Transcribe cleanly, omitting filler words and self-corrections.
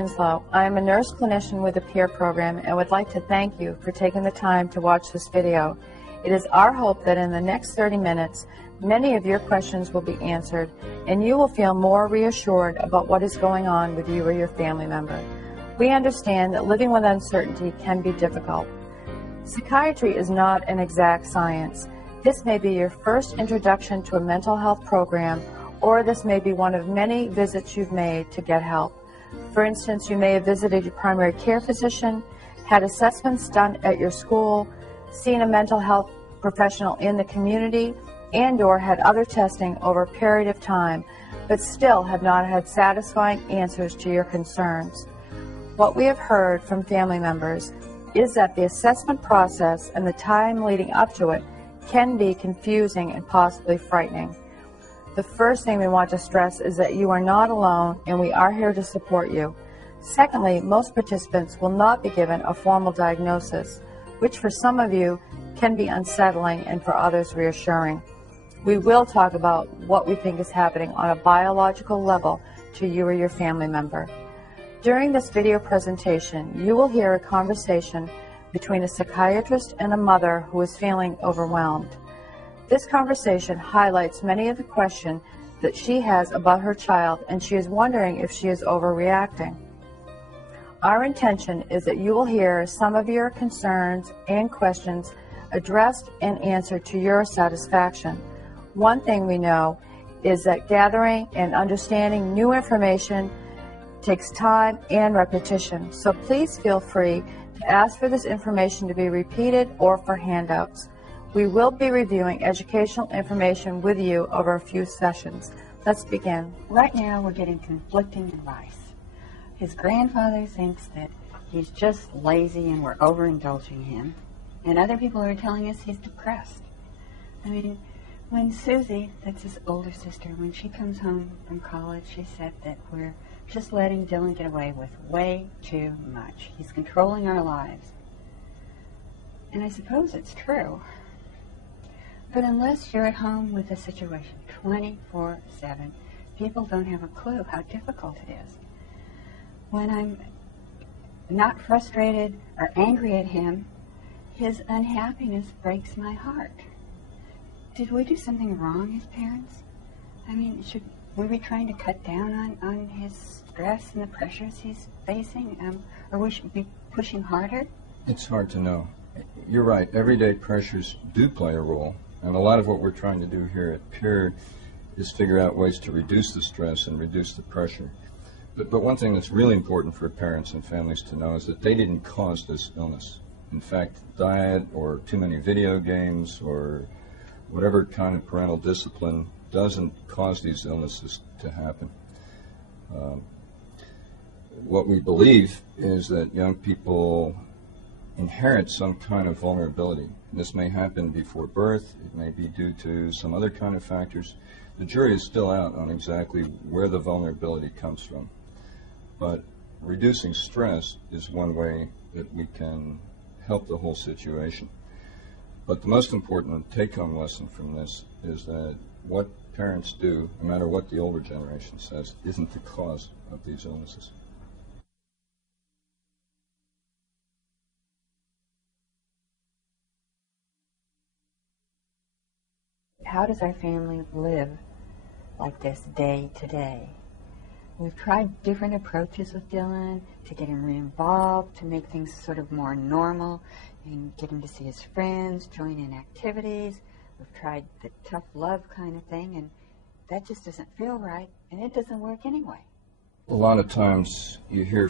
Winslow. I am a nurse clinician with the PEER program and would like to thank you for taking the time to watch this video. It is our hope that in the next 30 minutes, many of your questions will be answered and you will feel more reassured about what is going on with you or your family member. We understand that living with uncertainty can be difficult. Psychiatry is not an exact science. This may be your first introduction to a mental health program, or this may be one of many visits you've made to get help. For instance, you may have visited your primary care physician, had assessments done at your school, seen a mental health professional in the community, and/or had other testing over a period of time, but still have not had satisfying answers to your concerns. What we have heard from family members is that the assessment process and the time leading up to it can be confusing and possibly frightening. The first thing we want to stress is that you are not alone and we are here to support you. Secondly, most participants will not be given a formal diagnosis, which for some of you can be unsettling and for others reassuring. We will talk about what we think is happening on a biological level to you or your family member. During this video presentation, you will hear a conversation between a psychiatrist and a mother who is feeling overwhelmed. This conversation highlights many of the questions that she has about her child, and she is wondering if she is overreacting. Our intention is that you will hear some of your concerns and questions addressed and answered to your satisfaction. One thing we know is that gathering and understanding new information takes time and repetition, so please feel free to ask for this information to be repeated or for handouts. We will be reviewing educational information with you over a few sessions. Let's begin. Right now we're getting conflicting advice. His grandfather thinks that he's just lazy and we're overindulging him, and other people are telling us he's depressed. I mean, when Susie, that's his older sister, when she comes home from college, she said that we're just letting Dylan get away with way too much. He's controlling our lives. And I suppose it's true. But unless you're at home with the situation 24/7, people don't have a clue how difficult it is. When I'm not frustrated or angry at him, his unhappiness breaks my heart. Did we do something wrong as parents? I mean, should we be trying to cut down on his stress and the pressures he's facing? Or we should be pushing harder? It's hard to know. You're right. Everyday pressures do play a role. And a lot of what we're trying to do here at PEER is figure out ways to reduce the stress and reduce the pressure. But one thing that's really important for parents and families to know is that they didn't cause this illness. In fact, diet or too many video games or whatever kind of parental discipline doesn't cause these illnesses to happen. What we believe is that young people inherit some kind of vulnerability. This may happen before birth, it may be due to some other kind of factors. The jury is still out on exactly where the vulnerability comes from. But reducing stress is one way that we can help the whole situation. But the most important take-home lesson from this is that what parents do, no matter what the older generation says, isn't the cause of these illnesses. How does our family live like this day to day? We've tried different approaches with Dylan to get him re-involved, to make things sort of more normal, and get him to see his friends, join in activities. We've tried the tough love kind of thing, and that just doesn't feel right, and it doesn't work anyway. A lot of times you hear